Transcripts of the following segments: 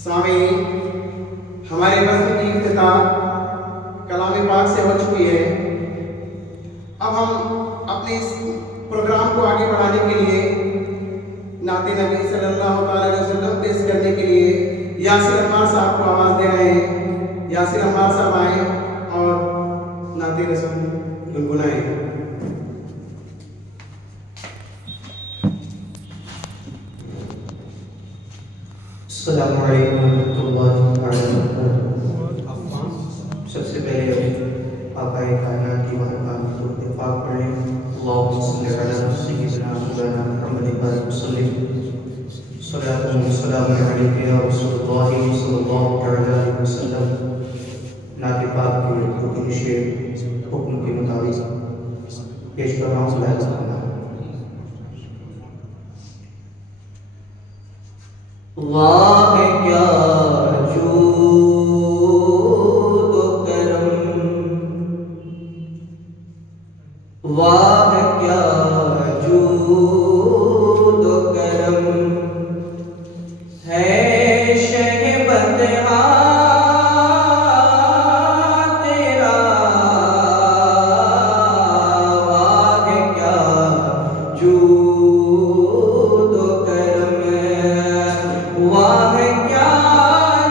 सामीन, हमारे मस्जिद की इफ्तिताह कलाम पाक से हो चुकी है। अब हम अपने इस प्रोग्राम को आगे बढ़ाने के लिए नाते नबी सल्लल्लाहु अलैहि वसल्लम पेश करने के लिए यासिर अम्मार साहब को आवाज़ दे रहे हैं। यासिर अम्मार साहब आए और नाते रसूल गुनगुनाएं। अस्सलामु अलैकुम वरहमतुल्लाहि वबरकातुहू। सबसे पहले आका कायनात की बारगाह में दुरूद पाक पढ़ें। अल्लाहुम्मा सल्लि अला सय्यिदिना मौलाना मुहम्मद व सल्लिम। सल्लल्लाहु अलैहि या रसूलुल्लाह सल्लल्लाहु अलैहि वसल्लम। नात पाक के रुकन शेर हुक्म के मुताबिक पेश कर रहा हूँ। वाह क्या जूद करम, वाह क्या जूद करम है शहबतहा तेरा। वाह क्या जूद करम, वाह क्या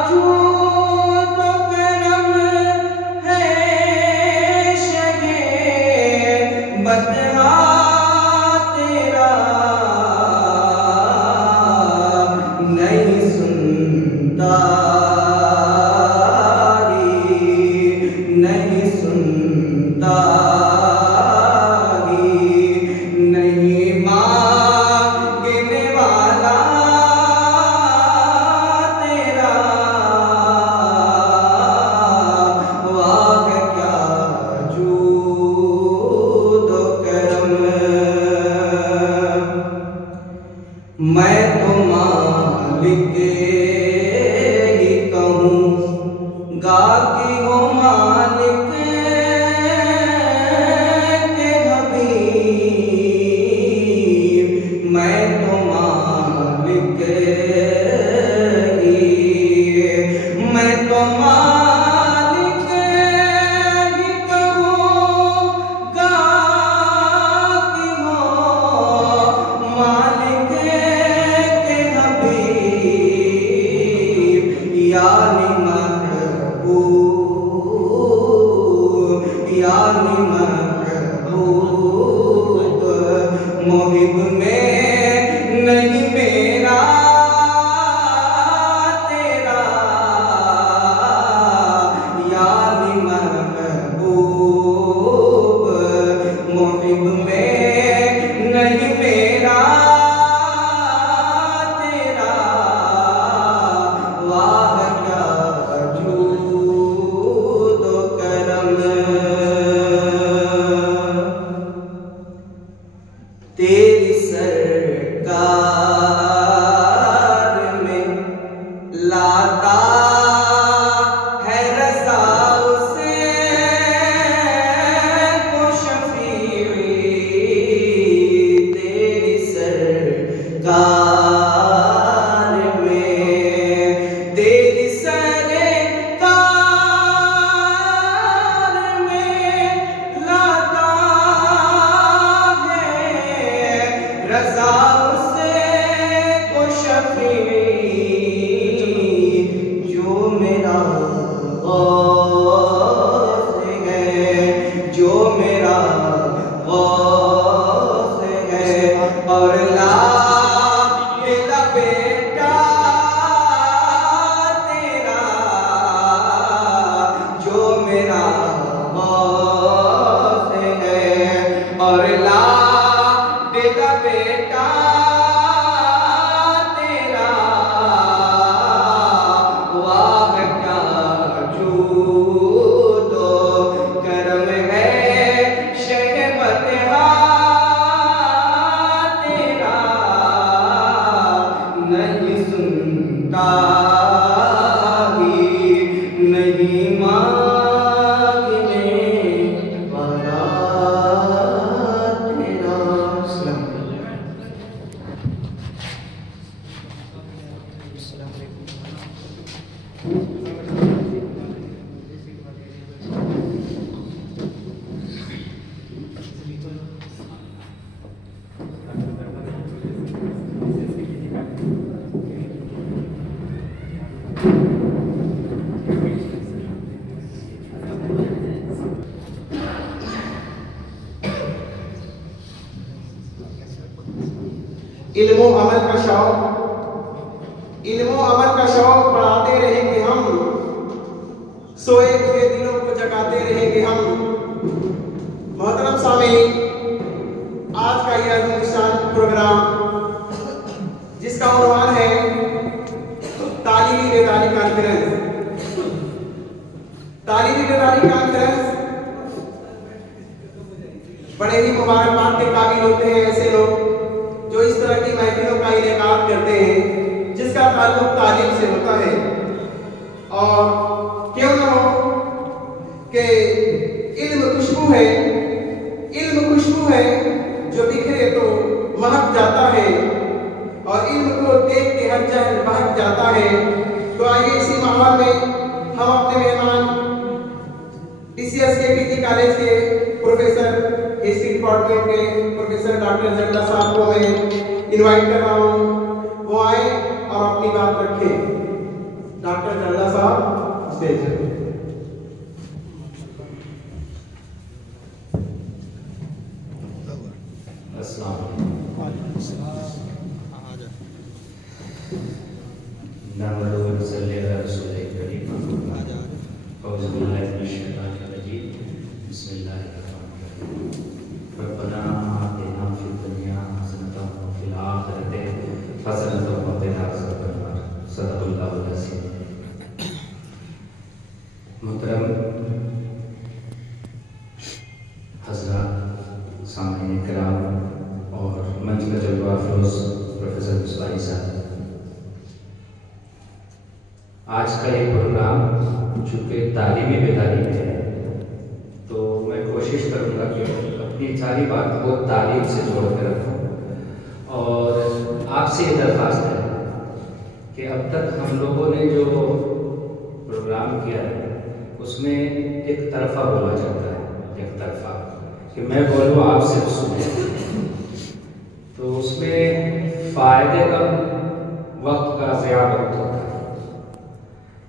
जूद करम है शहबतहा तेरा। नहीं सुनता नहीं सुनता नहीं मांगने वाला तेरा। वाह क्या जूद करम, मैं तो मालिक ही कहूँगा कि हो मालिक के हबीब। मैं तो मालिक ही, मैं तो मालिक ही कहूँगा कि हो मालिक के हबीब। यानी महबूब, यानी महबूब मुहिब में नहीं मेरा तेरा। यानी महबूब मुहिब में नहीं मेरा तेरा। वाह क्या जूद करम, तेरी सरकार में लाता है रज़ा उसे को शफीई। तेरी सरकार में, तेरी सरकार में लाता है रज़ा उसे को शफीई। जो मेरा गौस है, जो मेरा गौस है और ला मेरा बेटा तेरा। जो मेरा गौस है और ला मेरा बेटा तेरा। वाह क्या जूद करम है शहबतहा तेरा। नहीं सुनता नहीं मांगने वाला तेरा। इल्म व अमल का शौक, इल्म व अमल का शौक बढ़ाते रहेंगे हम, सोए हुए दिलों को जगाते रहेंगे हम। मोहतरम सामीन, आज का यह अज़ीम प्रोग्राम जिसका उन्वान है तालीमी बेदारी कॉन्फ्रेंस। तालीमी बेदारी कॉन्फ्रेंस बड़े ही मुबारकबाद के काबिल होते हैं ऐसे लोग जो इस तरह की महफिलों का इनेकाद करते हैं जिसका ताल्लुक तालीम से होता है। और क्यों न हो कि इल्म खुशबू है, इल्म खुशबू है जो बिखरे तो महक जाता है और इल्म को देख के हर जहन बहक जाता है। तो आइए इसी माहौल में हम अपने मेहमान DCS के PG कॉलेज के प्रोफेसर, हिस्ट्री डिपार्टमेंट के प्रोफेसर डॉक्टर जल्ला साहब को मैं इनवाइट कर रहा हूँ, वो आए और अपनी बात रखें। डॉक्टर जल्ला साहब स्टेज पर। मोहतरम हज़रात, सामईन किराम और मंच का जलवा अफरोज़ प्रोफेसर मुस्बाही साहब, आज का ये प्रोग्राम चूँकि तालीमी बेदारी में है तो मैं कोशिश करूँगा कि अपनी सारी बात को तालीम से जोड़ कर रखूँ। और आपसे ये दरख्वास्त है कि अब तक हम लोगों ने जो प्रोग्राम किया है उसमें एक तरफा बोला जाता है, एक तरफा कि मैं बोलूँ आप सिर्फ सुने, तो उसमें फ़ायदे कम, वक्त का ज़्यादा वक्त होता है।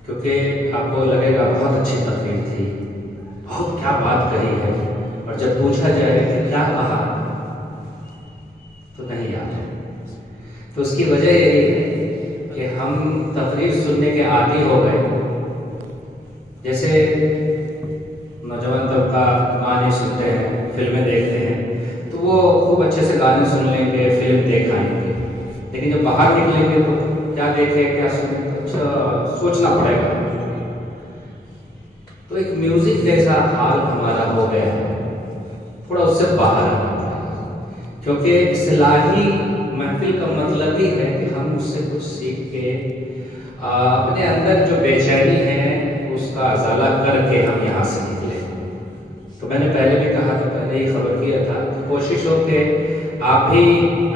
क्योंकि आपको लगेगा बहुत अच्छी तकरीर थी, बहुत क्या बात कही है, और जब पूछा जाए कि क्या कहा तो नहीं याद है। तो उसकी वजह यही है कि हम तकरीर सुनने के आदी हो गए। जैसे नौजवान तबका गाने सुनते हैं, फिल्में देखते हैं, तो वो खूब अच्छे से गाने सुन लेंगे, फिल्म देख आएंगे, लेकिन जब बाहर निकलेंगे तो क्या देखें क्या सुने, अच्छा सोचना पड़ेगा। तो एक म्यूजिक जैसा हाल हमारा हो गया है, थोड़ा उससे बाहर आना पड़ेगा। क्योंकि इस्लाही महफिल का मतलब ही है कि हम उससे कुछ सीख के अपने अंदर जो बेचैनी है उसका अजाला करके हम यहाँ से निकले। तो मैंने पहले भी कहा था, पहले ही खबर किया था कि कोशिश हो कि आप भी,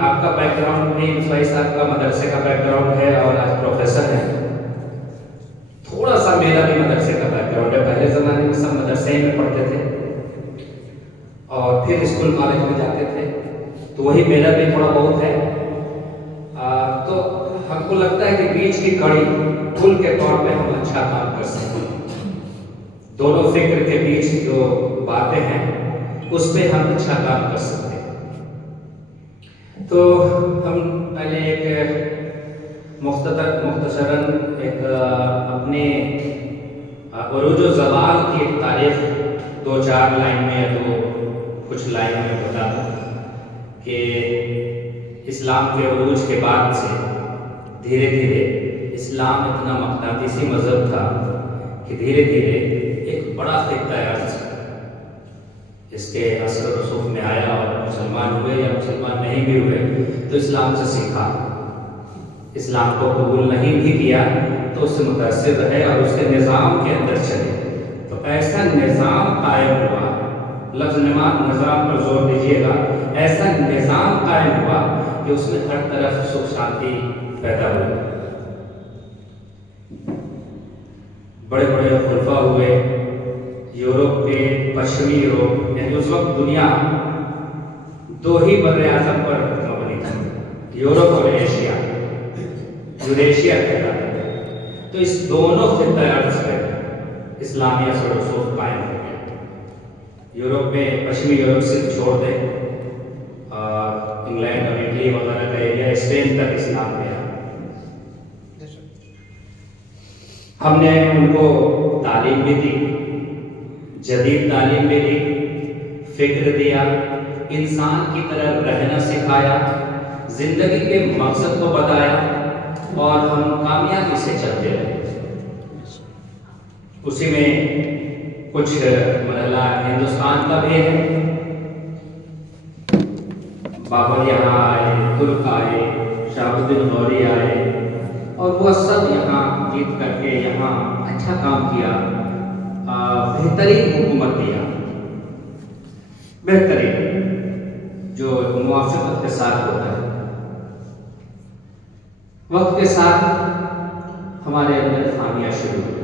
आपका बैकग्राउंड भी मुस्बाही साहब का मदरसे का बैकग्राउंड है और आज प्रोफेसर हैं, थोड़ा सा मेरा भी मदरसे का बैकग्राउंड है। पहले ज़माने में सब मदरसे में पढ़ते थे और फिर स्कूल कॉलेज में जाते थे, तो वही मेरा भी थोड़ा बहुत है। तो हमको लगता है कि बीच की कड़ी पुल के तौर पे हम अच्छा काम कर सकते हैं। दोनों फिक्र के बीच जो बातें हैं उस पे हम अच्छा काम कर सकते हैं। तो हम पहले एक मुख्तसरन एक अपने उरूज ज़वाल की एक तारीफ 2-4 लाइन में या तो कुछ लाइन में बता दूँ कि इस्लाम के उरूज के बाद से धीरे धीरे इस्लाम इतना मक़नातीसी मज़हब था कि धीरे धीरे एक बड़ा खित्ता अर्ज़ इसके असर रसूख में आया और मुसलमान हुए या मुसलमान नहीं भी हुए तो इस्लाम से सीखा, इस्लाम को कबूल नहीं भी किया तो उससे मुतासिर रहे और उसके निज़ाम के अंदर चले। तो ऐसा निज़ाम कायम हुआ, लफ्ज़ निज़ाम पर जोर दीजिएगा, ऐसा निज़ाम कायम हुआ कि उसमें हर तरफ सुख शांति पैदा हुई। बड़े बड़े खुलफा हुए, यूरोप के, पश्चिमी यूरोप, यानी उस वक्त दुनिया 2 ही बर्रे आज़म पर मबनी थी, यूरोप और एशिया, यूरेशिया कहलाता था। तो इस दोनों खित्ते अर्ज़ पर इस्लामी असर रसूख कायम हो गया। यूरोप में, पश्चिमी यूरोप से छोड़ दें, इंग्लैंड और इटली वगैरह का एरिया, स्पेन तक इस्लाम गया। हमने उनको तालीम भी दी, जदीद तालीम भी दी, फिक्र दिया, इंसान की तरह रहना सिखाया, जिंदगी के मकसद को बताया और हम कामयाबी से चलते रहे। उसी में कुछ मरहला हिंदुस्तान का भी है। बाबर यहाँ आए, तुर्क आए, शाहबुद्दीन गौरी आए और वो सब यहाँ जीत करके यहाँ अच्छा काम किया, बेहतरीन हुकूमत दिया, बेहतरीन जो मुआफ़क़त के साथ होता है। वक्त के साथ हमारे अंदर खामियां शुरू हुई।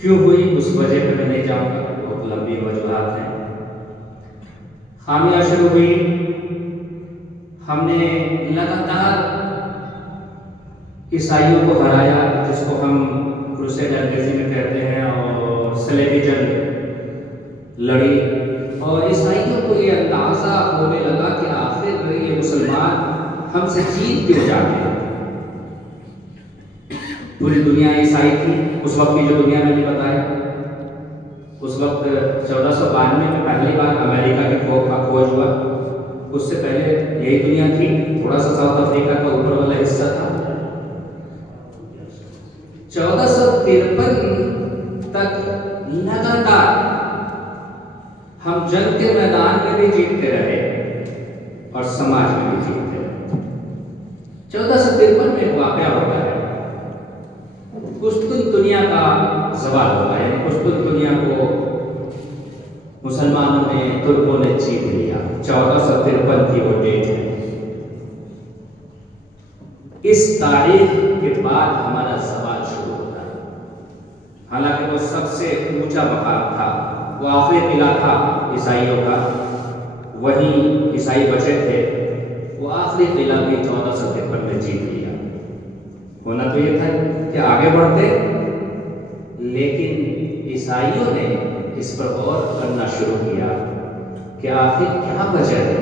क्यों हुई उस वजह पे मैं नहीं जाऊंगा, बहुत लंबी वजूहात हैं। खामियां शुरू हुई, हमने लगातार ईसाइयों को हराया, जिसको हम क्रूसेड अंग्रेजी में कहते हैं, और सलेबी जंग लड़ी और ईसाइयों को ये अंदाजा होने लगा कि आखिर ये मुसलमान हमसे जीत क्यों जाते हैं। पूरी दुनिया ईसाई थी उस वक्त की, जो दुनिया मैंने बताया। उस वक्त 1492 में पहली बार अमेरिका की खोज हुआ। उससे पहले यही दुनिया थी, थोड़ा सा साउथ अफ्रीका का ऊपर वाला हिस्सा था। 1453 तक लगातार हम जंग के मैदान में भी जीतते रहे और समाज में भी जीतते रहे। 1453 में एक वाकया होता है, कुस्तुनतुनिया का सवाल होता है। कुस्तुनतुनिया को मुसलमानों ने, तुर्कों ने जीत लिया। 1453 की वो डेट है। इस तारीख के बाद हमारा सवाल शुरू होता है। हालांकि वो सबसे ऊंचा मकाम था, वो आखिरी किला था ईसाइयों का, वहीं ईसाई बचे थे। वो आखिरी किला भी 1453 में जीत लिया। होना तो ये था कि आगे बढ़ते, लेकिन ईसाइयों ने इस पर गौर करना शुरू किया कि आखिर क्या वजह है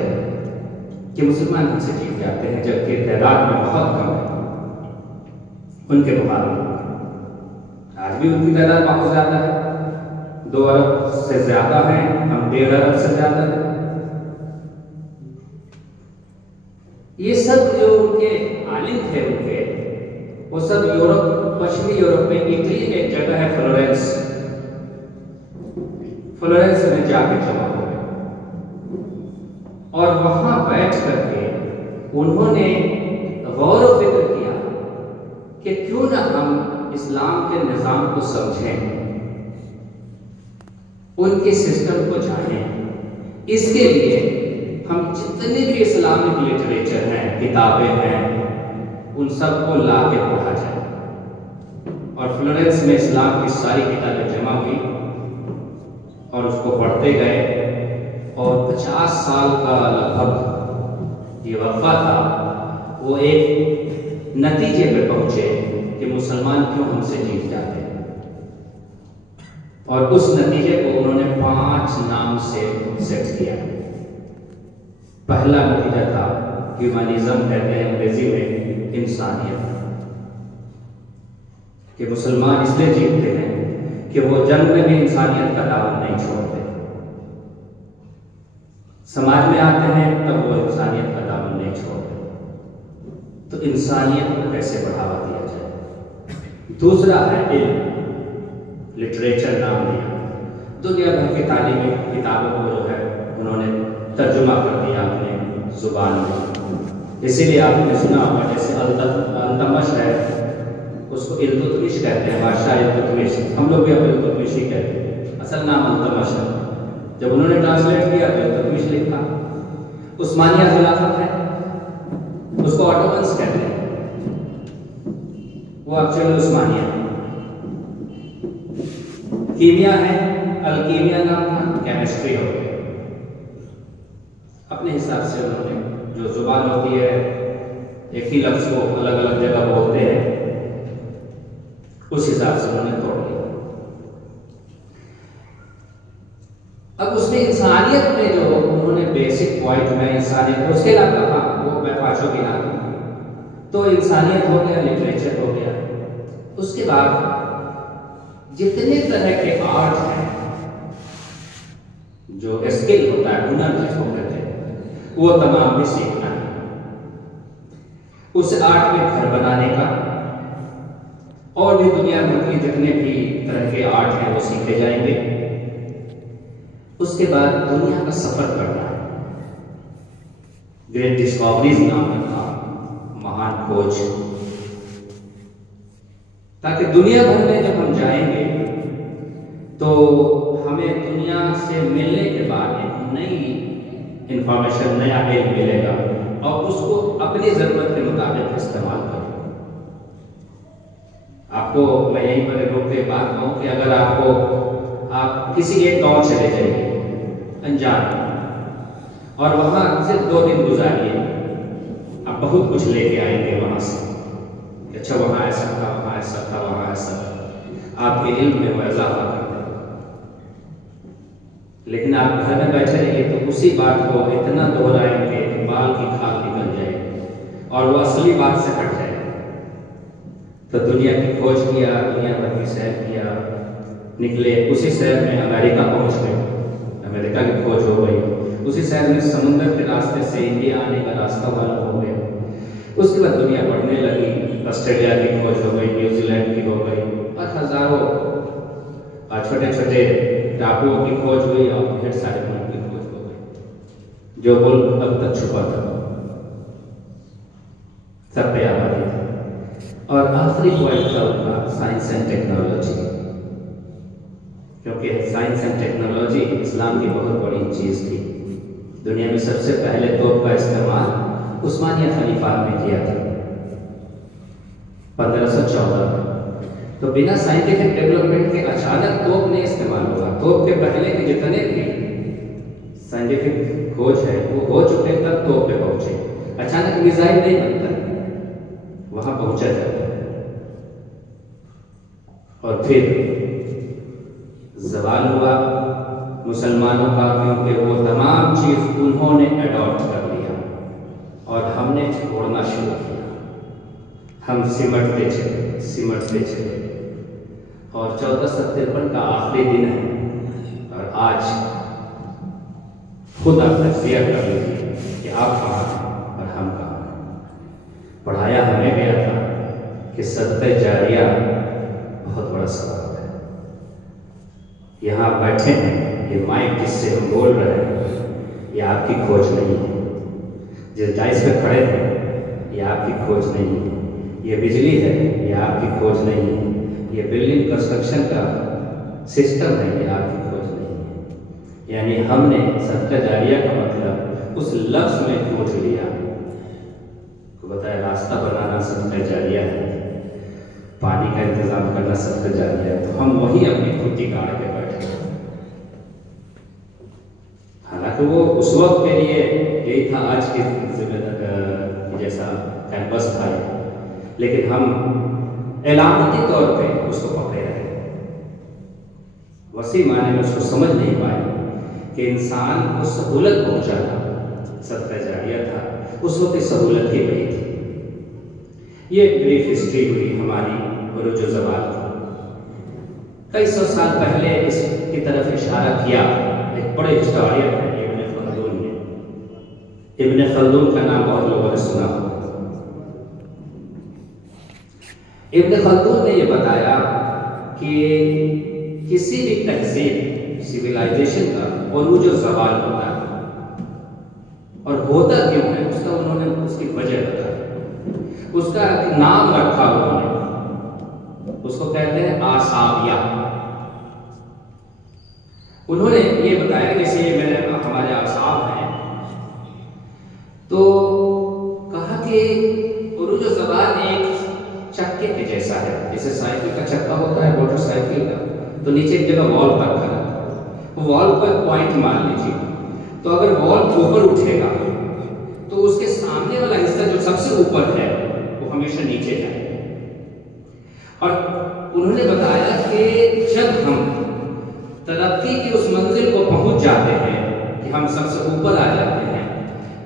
कि मुसलमान हमसे जीत जाते हैं, जबकि तादाद में बहुत कम है उनके मुकाबले। आज भी उनकी तादाद बहुत ज्यादा है, 2 अरब से ज्यादा है, हम 1.5 अरब से ज्यादा है। ये सब जो उनके आलिम थे उनके, वो सब यूरोप, पश्चिमी यूरोप में, इटली में एक जगह है फ्लोरेंस में जाके जमा हो गए और वहां बैठ करके उन्होंने गौर व फिक्र किया कि क्यों ना हम इस्लाम के निज़ाम को समझें, उनके सिस्टम को जानें। इसके लिए हम जितने भी इस्लामिक लिटरेचर हैं, किताबें हैं, उन सबको ला के पढ़ा जाए। और फ्लोरेंस में इस्लाम की सारी किताबें जमा हुई और उसको पढ़ते गए और 50 साल का लगभग ये वक्फा था। वो एक नतीजे पे पहुंचे कि मुसलमान क्यों हमसे जीत जाते हैं, और उस नतीजे को उन्होंने 5 नाम से सेट किया। पहला नतीजा था ह्यूमनिज्म, कहते हैं अंग्रेजी में इंसानियत, कि मुसलमान इसलिए जीतते हैं कि वो जंग में भी इंसानियत का दामन नहीं छोड़ते। समाज में आते हैं तब वो इंसानियत का दामन नहीं छोड़ते। तो इंसानियत को कैसे बढ़ावा दिया जाए। दूसरा है इल्म, लिटरेचर नाम दिया। दुनिया भर की तालीमी किताबों को जो है उन्होंने तर्जुमा कर दिया अपने जुबान में। इसीलिए आपने सुना होगा, जैसे अल्तमश है, उसको इल्तुतमिश कहते हैं, बादशाह इल्तुतमिश। हम लोग भी अब इल्तुतमिश ही कहते हैं, असल नाम अल्तमश है। जब उन्होंने ट्रांसलेट किया तो इल्तुतमिश लिखा। उस्मानिया खिलाफत है, उसको ऑटोमन्स कहते हैं, वो एक्चुअली उस्मानिया। कीमिया है, अल्कीमिया नाम था, केमिस्ट्री हो गई। अपने हिसाब से उन्होंने, जो जुबान होती है एक ही लफ्ज को अलग अलग जगह बोलते हैं, उस हिसाब से उन्होंने तोड़ लिया। अब उसमें इंसानियत में जो उन्होंने बेसिक पॉइंट में इंसानियत, उसके अलावा कहा वो मैं पांचों गिना दूं, तो इंसानियत हो गया, लिटरेचर हो गया। उसके बाद जितने तरह के आर्ट हैं जो स्किल होता है, हुनर जिसको कहते हैं, वो तमाम भी सीखना है। उस आर्ट में घर बनाने का और भी दुनिया भर के जितने भी तरह के आर्ट हैं वो सीखे जाएंगे। उसके बाद दुनिया का सफर करना है, ग्रेट डिस्कवरीज नाम रखा, महान खोज, ताकि दुनिया भर में जब हम जाएंगे तो हमें दुनिया से मिलने के बाद एक नई इंफॉर्मेशन, नया इल्म मिलेगा और उसको अपनी जरूरत के मुताबिक इस्तेमाल करें। आपको मैं यहीं पर रोक के बात कहूं कि अगर आप किसी एक गांव चले जाइए अनजान और वहां सिर्फ 2 दिन गुजारिए, आप बहुत कुछ लेके आएंगे वहां से। अच्छा, वहां ऐसा था, वहां ऐसा था, वहां ऐसा था, आपके इल्म में वो इजाफा कर देगा। लेकिन आप घर में बैठे रहिए तो उसी बात को इतना दोहराएंगे कि बाल की खाल निकल जाएगी और वो असली बात से हट जाएगी। तो दुनिया की खोज किया, दुनिया भर की सैर किया, निकले, उसी शहर में अमेरिका पहुंच गए, अमेरिका की खोज हो गई, उसी शहर में समुद्र के रास्ते से इंडिया आने का रास्ता मालूम हो गया। उसके बाद दुनिया बढ़ने लगी, ऑस्ट्रेलिया की खोज हो गई, न्यूजीलैंड की हो गई और हजारों छोटे छोटे टापुओं की खोज हुई और ढेर सारे मुल्क की खोज हो गई। जो मुल्क अब तक छुपा था सब पे आबादी थी। और आखिरी पॉइंट था उनका साइंस एंड टेक्नोलॉजी, क्योंकि साइंस एंड टेक्नोलॉजी इस्लाम की बहुत बड़ी चीज़ थी। दुनिया में सबसे पहले तोप का इस्तेमाल उस्मानिया खलीफा ने किया था 1514 में। तो बिना साइंटिफिक डेवलपमेंट के अचानक तोप नहीं इस्तेमाल हुआ। तोप के पहले के जितने भी साइंटिफिक खोज है वो हो चुके, तब तोप पे पहुंचे। अचानक मिसाइल नहीं बनता, वहां पहुंचा जाता है। और फिर जवाल हुआ मुसलमानों का, क्योंकि वो तमाम चीज उन्होंने अडॉप्ट कर लिया और हमने छोड़ना शुरू किया। हम सिमटते चले और 1453 का आखिरी दिन है और आज खुद आप तज्जिया कर लीजिए कि आप कहाँ हैं और हम कहाँ हैं। पढ़ाया हमें गया था कि सदक़े जारिया बहुत बड़ा सवाल है। यहाँ बैठे हैं, ये माइक जिससे हम बोल रहे हैं ये आपकी खोज नहीं है। जिस डाइस पे खड़े हैं ये आपकी खोज नहीं है। ये बिजली है, ये आपकी खोज नहीं है। ये बिल्डिंग कंस्ट्रक्शन का सिस्टम है, ये आपकी खोज नहीं है। यानी हमने सदक़ा जारिया का मतलब उस लफ्ज़ में खोज लिया। तो बताया रास्ता बनाना सदक़ा जारिया है, पानी का इंतजाम करना सदक़ा जारिया है, तो हम वही अपनी खुदी गाड़ के बैठे। हालांकि वो उस वक्त के लिए यही था, आज की जैसा कैंपस था, लेकिन हम एलामती तौर पे उसको पकड़े रहे। वसी माने में उसको समझ नहीं पाए कि इंसान को सहूलत पहुंचाना सदक़ा जारिया था। उस वक्त सहूलत ही वही थी। ये ब्रीफ हिस्ट्री हुई हमारी उरूज ज़वाल की। कई सौ साल पहले इसकी तरफ इशारा किया एक बड़े हिस्टोरियन है इब्न खल्दून ने। इब्न खल्दून का नाम बहुत लोगों ने सुना होगा। इब्न खल्दून ने यह बताया कि किसी भी तहजीब, सिविलाइजेशन का उरूज ज़वाल होता है और होता क्यों है उसका उन्होंने उसकी वजह बताई। उसका नाम रखा उन्होंने, उसको कहते हैं आसाबिया। उन्होंने ये बताया जैसे ये मेरे हमारे आसाब हैं, तो कहा कि उरूज ज़वाल एक चक्के के जैसा है। जैसे साइकिल का चक्का होता है मोटरसाइकिल का, तो नीचे एक जगह वॉल पर खड़ा है, वॉल पर पॉइंट मान लीजिए, तो अगर वॉल ऊपर उठेगा तो उसके सामने वाला हिस्सा जो सबसे ऊपर है वो हमेशा नीचे जाएगा। और उन्होंने बताया कि जब हम तरक्की की उस मंजिल को पहुंच जाते हैं कि हम सबसे ऊपर आ जाते हैं,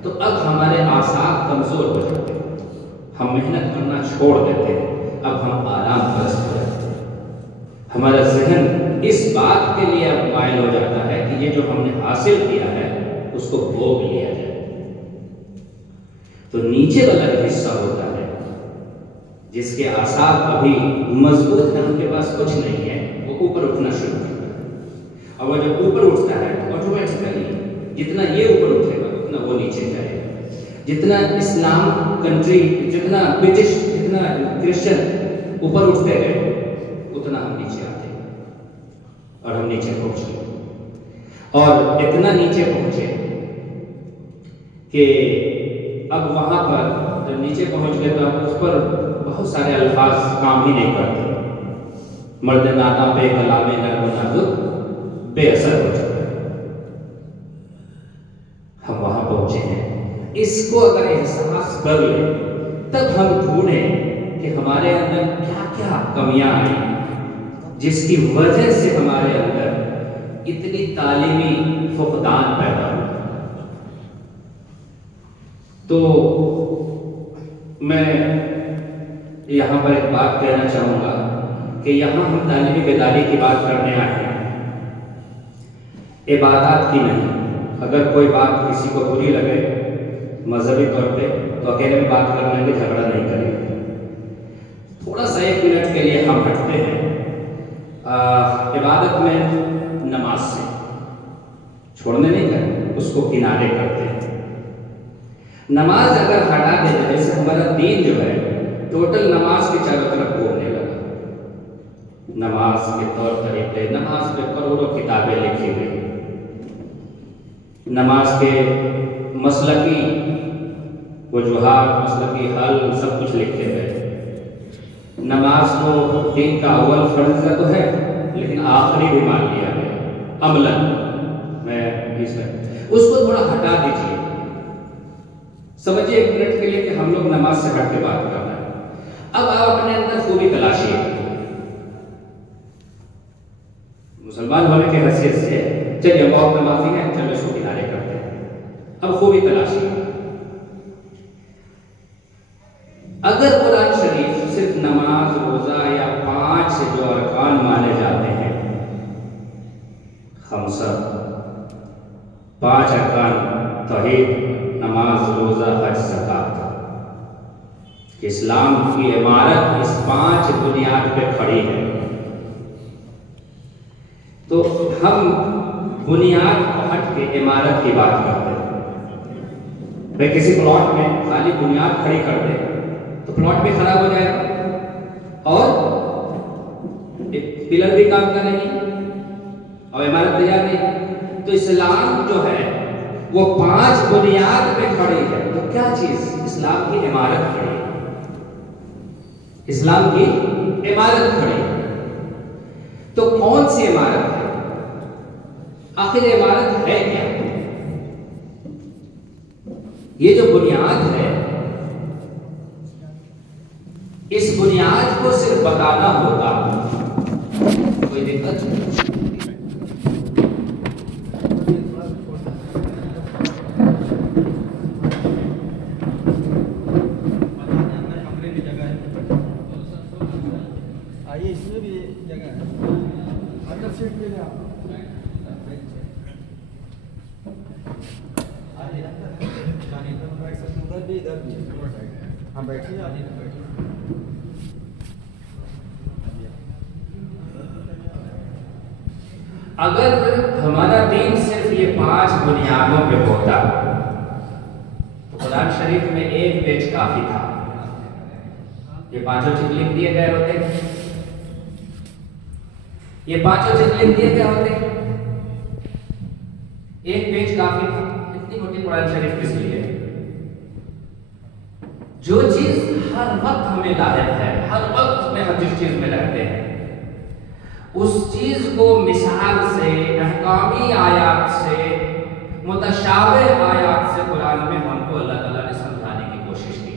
तो अब हमारे आसाब कमजोर हो जाते हैं, हम मेहनत करना छोड़ देते हैं, अब हम आराम परस्त हो जाते हैं, हमारा जहन इस बात के लिए अब माइल हो जाता है कि ये जो हमने हासिल किया है उसको भोग लिया जाए। तो नीचे वाला हिस्सा होता है जिसके आसार अभी मजबूत है, उनके पास कुछ नहीं है, वो ऊपर उठना शुरू करता है। और वो जब ऊपर उठता है तो ऑटोमेटिकली जितना ये ऊपर उठेगा उतना वो नीचे जाएगा। जितना इस्लाम कंट्री, जितना ब्रिटिश, जितना क्रिश्चियन ऊपर उठते गए उतना हम नीचे आते गए और हम नीचे पहुंचे और इतना नीचे पहुंचे कि अब वहां पर जब नीचे पहुंच गए तो अब उस पर बहुत सारे अल्फाज काम ही नहीं करते। मर्द नादा पे कलामे नर्म नाजुक बेअसर हो चुका है। हम वहां पहुंचे हैं। इसको अगर एहसास कर ले तब हम ढूंढें कि हमारे अंदर क्या क्या कमियां आई जिसकी वजह से हमारे अंदर इतनी तालीमी फुकदान पैदा हुआ। तो मैं यहाँ पर एक बात कहना चाहूँगा कि यहाँ हम तालीमी बेदारी की बात करने आए हैं, इबादत की नहीं। अगर कोई बात किसी को बुरी लगे मजहबी तौर पे तो अकेले में बात कर लेंगे, झगड़ा नहीं करेंगे। थोड़ा सा 1 मिनट के लिए हम हटते हैं इबादत में नमाज से, छोड़ने नहीं करते, उसको किनारे करते हैं। नमाज अगर हटा दे जाए, जैसे हमारा दीन जो है टोटल नमाज के चारों तरफ घूमने लगा। नमाज के तौर तरीके, नमाज पे करोड़ों किताबें लिखी गई, नमाज के मसलकी वजूहात, मसलकी हल सब कुछ लिखे गए। नमाज को दीन का अव्वल फर्ज तो है लेकिन आखिरी भी मान लिया गया अमलन। मैं उसको थोड़ा हटा दीजिए, समझिए 1 मिनट के लिए कि हम लोग नमाज से हट के बात कर रहे हैं। अब आप अपने अंदर खूबी तलाशिए, मुसलमान होने की हैसियत से चलिए बहुत नमाजी है, चलो इसको किनारे करते हैं। अब खूबी तलाशिए, अगर कुरान शरीफ सिर्फ नमाज, रोजा या 5 से जो अरकान माने जाते हैं, खमसा 5 अरकान तौहीद, नमाज, रोजा, हज, ज़कात, इस्लाम की इमारत इस 5 बुनियाद पे खड़ी है। तो हम बुनियाद को हट के इमारत की बात करते हैं। भाई किसी प्लॉट में खाली बुनियाद खड़ी कर दे तो प्लॉट भी खराब हो जाएगा और पिलर भी काम का नहीं और इमारत तैयार नहीं। तो इस्लाम जो है वो 5 बुनियाद पे खड़ी है। तो क्या चीज? इस्लाम की इमारत खड़ी है, इस्लाम की इमारत खड़ी है। तो कौन सी इमारत है? आखिर इमारत है क्या? ये जो बुनियाद है, इस बुनियाद को सिर्फ बताना होगा, कोई दिक्कत नहीं। इसमें भी जगह है, अंदर सीट पे ले आप। उधर भी इधर भी हम बैठिए, आगे बैठिए। अगर हमारा दीन सिर्फ ये 5 बुनियादों पे होता तो कुरान शरीफ में 1 पेज काफी था। ये 5 चीज लिख दिए गए होते, ये 5 चीज लिख दिए गए होते, 1 पेज काफी था। इतनी मोटी कुरान शरीफ किस लिए? जो चीज हर वक्त हमें लायक है, हर वक्त में हम जिस चीज में रहते हैं, उस चीज को मिसाल से, अहकामी आयात से, मुतशाबिह आयात से कुरान में हमको अल्लाह ताला ने समझाने की कोशिश की।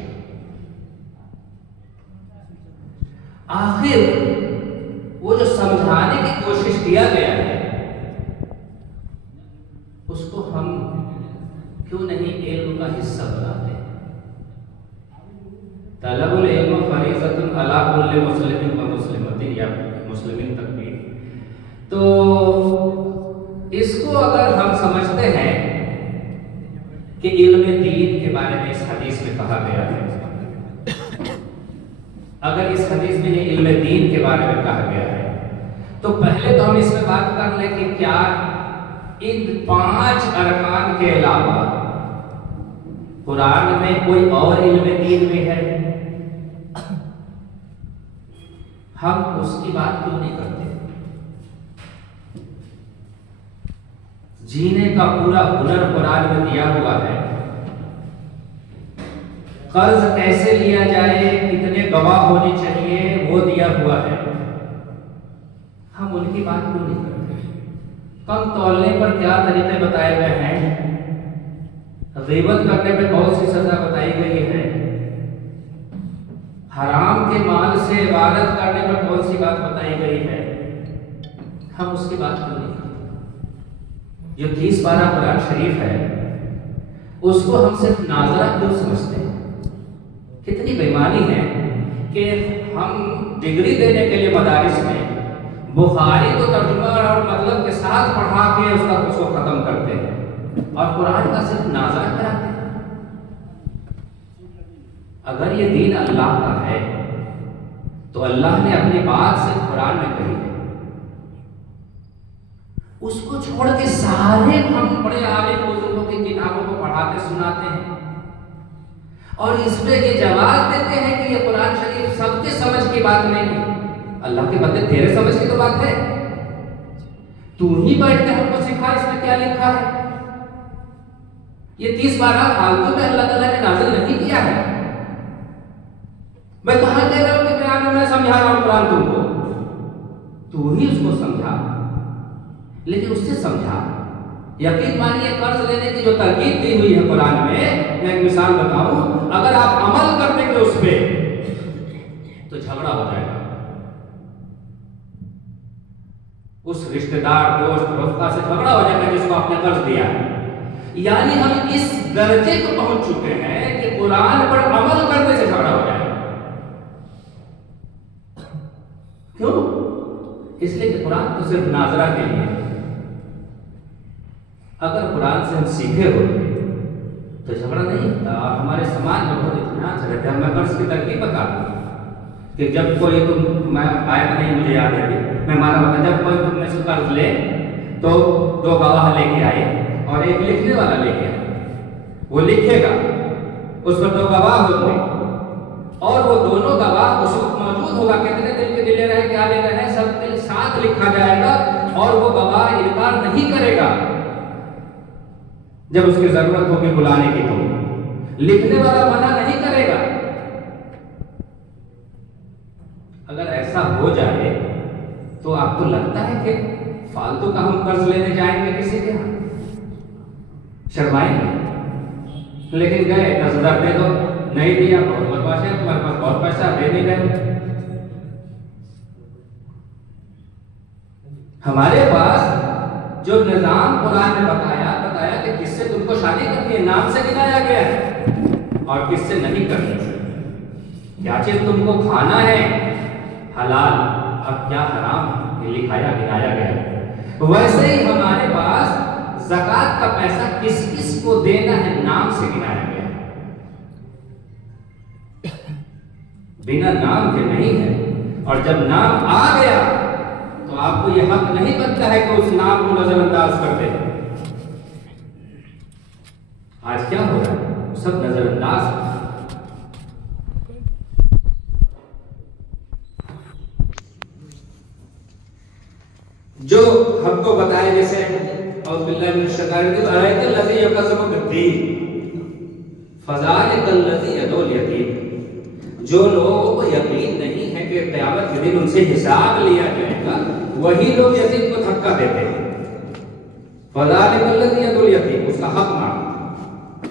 आखिर वो जो समझाने की कोशिश किया गया है उसको हम क्यों नहीं इल्म का हिस्सा बनाते? तलबुल इल्म फरीज़तुन अला कुल्लि मुस्लिमिन व मुस्लिमतिन, या मुस्लिमिन तक भी तो इसको अगर हम समझते हैं कि इल्म दीन के बारे में इस हदीस में कहा गया है, अगर इस हदीस में ये इल्म दीन के बारे में कहा गया है, तो पहले तो हम इसमें बात कर लें कि क्या इन 5 अरकान के अलावा कुरान में कोई और इल्म दीन में है? हम उसकी बात क्यों नहीं करते? जीने का पूरा हुनर कुरान में दिया हुआ है। कर्ज कैसे लिया जाए, कितने गवाह होने चाहिए, वो दिया हुआ है। हम उनकी बात क्यों नहीं करते? कम तौलने पर क्या तरीके बताए गए हैं, ग़ीबत करने पे कौन सी सजा बताई गई है, हराम के माल से इबादत करने पर कौन सी बात बताई गई है, हम उसकी बात क्यों नहीं करते? जो 30 पारा कुरान शरीफ है उसको हम सिर्फ नाज़रा क्यों समझते हैं? कितनी बेईमानी है कि हम डिग्री देने के लिए मदारिस में बुखारी को तर्जुमा और मतलब के साथ पढ़ा के उसको खत्म करते हैं और कुरान का सिर्फ नाज़रा कराते हैं। अगर ये दीन अल्लाह का है तो अल्लाह ने अपनी बात सिर्फ कुरान में कही है, उसको छोड़ के सारे हम बड़े आलिम बुजुर्गों की किताबों को पढ़ाते सुनाते हैं और इसमें ये जवाब देते हैं कि ये कुरान शरीफ सबके समझ की बात नहीं है। अल्लाह के बंदे, तेरे समझ की तो बात है, तू ही बैठ के हमको सिखा इसमें क्या लिखा है। ये 30 पारा फालतू में अल्लाह ताला ने नाज़िल नहीं किया है। मैं कहां कह रहा हूं कि बयान में मैं समझा रहा हूं कुरान तुमको, तू ही उसको समझा, लेकिन उससे समझा। यकीन मानिए, कर्ज लेने की जो तरकीब दी हुई है कुरान में, मैं एक मिसाल बताऊं, अगर आप अमल कर देंगे उस पे तो झगड़ा हो जाएगा। उस रिश्तेदार, दोस्त, रफ़्का से झगड़ा हो जाएगा जिसको आपने कर्ज दिया है। यानी हम इस दर्जे को पहुंच चुके हैं कि कुरान पर अमल करने से झगड़ा हो जाएगा। क्यों? इसलिए कि कुरान तो सिर्फ नाज़रा के लिए। अगर कुरान से हम सीखे होते तो झगड़ा नहीं होता। और हमारे समाज में बहुत इत्मीनान से रहते हैं। मैं कर्ज की तरकीब बता दूं कि जब कोई मैं आयत नहीं मुझे याद है, मैं माना बता, जब कोई तुमने से कर्ज ले तो 2 गवाह लेके आए और एक लिखने वाला लेके आए। वो लिखेगा, उस पर 2 गवाह होंगे और वो दोनों गवाह उस वक्त मौजूद होगा, कितने दिन के लिए रहे, क्या ले रहे हैं, सबके साथ लिखा जाएगा और वो गवाह इनकार नहीं करेगा। जब उसकी जरूरत होगी बुलाने की तो लिखने वाला मना नहीं करेगा। अगर ऐसा हो जाए तो आपको लगता है कि फालतू का हम कर्ज लेने जाएंगे किसी के यहां? शर्माएंगे। लेकिन गए, 10,000 दे दो, नहीं दिया, बहुत बदमाश है, तुम्हारे पास बहुत पैसा, दे नहीं गए। हमारे पास जो निजाम कुरान ने बताया कि किससे तुमको शादी करनी है, नाम से गिनाया गया है, और किससे नहीं करनी है। क्या चीज तुमको खाना है हलाल और क्या हराम है, ये लिखाया गिनाया गया। वैसे ही हमारे पास ज़कात का पैसा किस किस को देना है, नाम से गिनाया गया। बिना नाम के नहीं है। और जब नाम आ गया तो आपको यह हक नहीं बनता है कि उस नाम को नजरअंदाज कर दे। आज क्या हो रहा है, सब नजरअंदाज। जो हमको बताया, जैसे और बिल्लाह मिन शैतानिर रजीम, आयतल लज़ी यक़ज़बु बिद्दीन फ़ज़ालिकल लज़ी यदुल यतीम। जो लोगों को यकीन नहीं है कि क़यामत के दिन उनसे हिसाब लिया जाएगा, वही लोग यतीम को धक्का देते हैं। फ़ज़ालिकल लज़ी यदुल यतीम, उसका हक मांगते,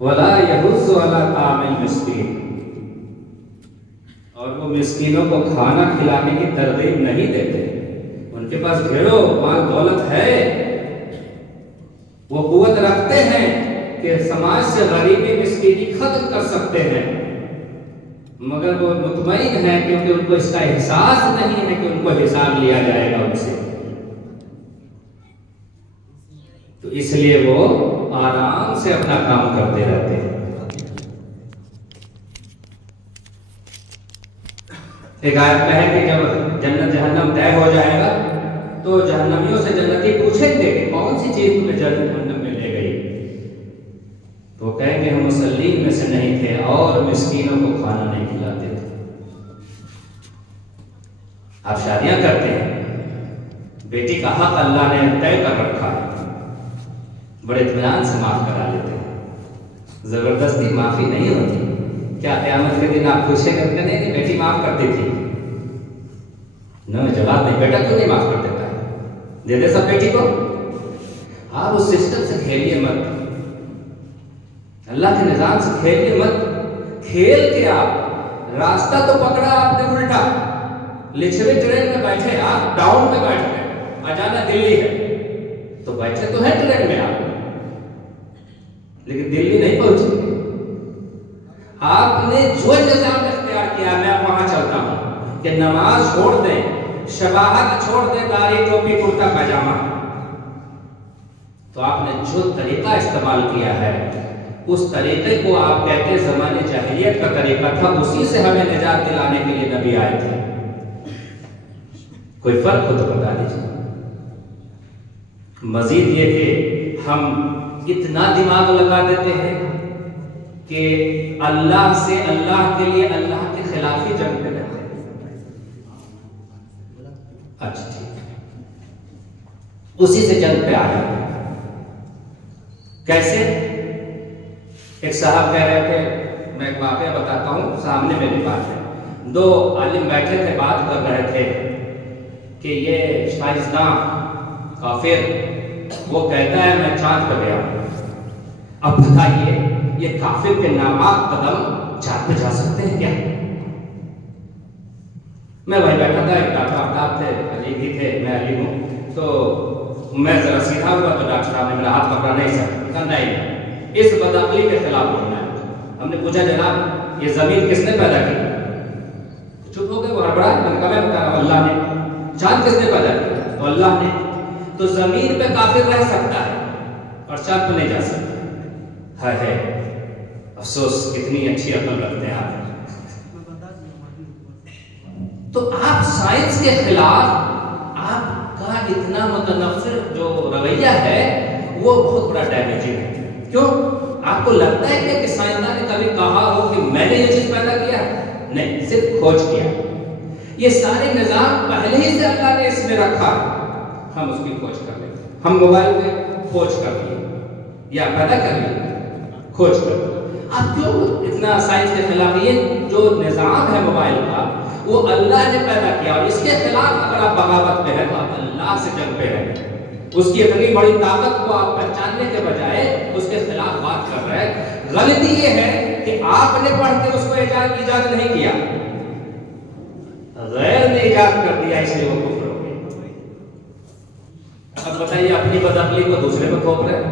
वला यहुज़्ज़ु अला तामिल मिस्कीन, और वो मिस्कीनों को खाना खिलाने की तरगीब नहीं देते। उनके पास ढेरों माल दौलत है, वो कुव्वत रखते हैं कि समाज से गरीबी मिस्कीनी खत्म कर सकते हैं, मगर वो मुतमईन है क्योंकि उनको इसका एहसास नहीं है कि उनको हिसाब लिया जाएगा उनसे, तो इसलिए वो आराम से अपना काम करते रहते हैं। एक आयत में है कि जब जन्नत जहन्नम तय हो जाएगा तो जहन्नमियों से जन्नती पूछेंगे कि कौन सी चीज तुम्हें जहन्नम में ले गई, तो कहेंगे हम मुसल्लीन में से नहीं थे और मिस्कीनों को खाना नहीं खिलाते थे। आप शादियां करते हैं, बेटी का हक अल्लाह ने तय कर रखा है, बड़े इत्मीनान से माफ करा लेते हैं, जबरदस्ती माफी नहीं होती। क्या क़यामत के दिन आप पूछेंगे नहीं बेटी माफ कर दी थी? न, जवाब नहीं, बेटा क्यों नहीं माफ कर देता है, दे दे सब बेटी को। आप उस सिस्टम से खेलिए मत, अल्लाह के निजाम से खेलिए मत। खेल के आप रास्ता तो पकड़ा आपने उल्टा, लिछवे ट्रेन में बैठे, आप डाउन में बैठ गए, अजाना दिल्ली है तो बैठे तो है ट्रेन में आप, लेकिन दिल्ली नहीं पहुंचे। आपने जो निजाम इख्तियार किया, मैं वहां चलता हूं कि नमाज छोड़ दें, शबाहत छोड़ दें, दाढ़ी टोपी कुर्ता पैजामा, तो आपने जो तरीका इस्तेमाल किया है उस तरीके को आप कहते हैं ज़माने जाहिलियत का तरीका था, उसी से हमें निजात दिलाने के लिए नबी आए थे। कोई फर्क हो तो बता दीजिए। मजीद ये कि हम इतना दिमाग लगा देते हैं कि अल्लाह से, अल्लाह के लिए अल्लाह के खिलाफ ही जंग पे रहते हैं। अच्छा ठीक, उसी से जंग पे आ जाते हैं। कैसे? एक साहब कह रहे थे, मैं एक वाकया बताता हूं, सामने मेरे पास है, दो आलिम बैठे थे, बात कर रहे थे कि ये शाइस्तां काफिर, वो कहता है मैं चांद पर गया। अब बताइए ये काफिर के नापाक कदम चांद पे जा सकते हैं क्या? मैं वही बैठा था, एक डॉक्टर आफ्ताब थे, अली भी थे, मैं अली हूं, तो मैं जरा सीधा हुआ तो डॉक्टर साहब ने मेरा हाथ पकड़ा, नहीं सर नहीं, इस बदअक्ली के खिलाफ बोलना है। हमने पूछा जनाब ये जमीन किसने पैदा की? चुप हो गए, वो हड़बड़ा, मैंने कहा मैं बता रहा हूं अल्लाह ने। चांद किसने पैदा किया? तो अल्लाह ने। तो जमीन पे काफिर रह सकता है और चांद पे नहीं जा सकता है। अफसोस, कितनी अच्छी अकल रखते हैं आप। तो आप साइंस के खिलाफ आपका इतना मुतनफ्फिर जो रवैया है वो बहुत बड़ा डैमेजिंग है। क्यों? आपको लगता है कि साइंसदान ने कभी कहा हो कि मैंने ये चीज पैदा किया? नहीं, सिर्फ खोज किया। ये सारे निजाम पहले ही से अल्लाह ने इसमें रखा, हम उसकी खोज कर लेते हैं। हम मोबाइल में खोज कर लिए या पैदा कर लिए, खोज कर लिए। आप क्यों इतना साइंस के खिलाफ? ये जो निजाम है मोबाइल का वो अल्लाह ने पैदा किया और इसके खिलाफ अगर आप बगावत पे है तो आप अल्लाह से जंग पे है। उसकी इतनी बड़ी ताकत को आप पहचानने के बजाय उसके खिलाफ बात कर रहे हैं। गलती ये है कि आपने पढ़ के उसको इजाद नहीं किया, गैर ने इजाद कर दिया, इसलिए वो कुफ्र हो गया। अब बताइए, अपनी बदअक्ली को दूसरे पे थोप रहे हैं।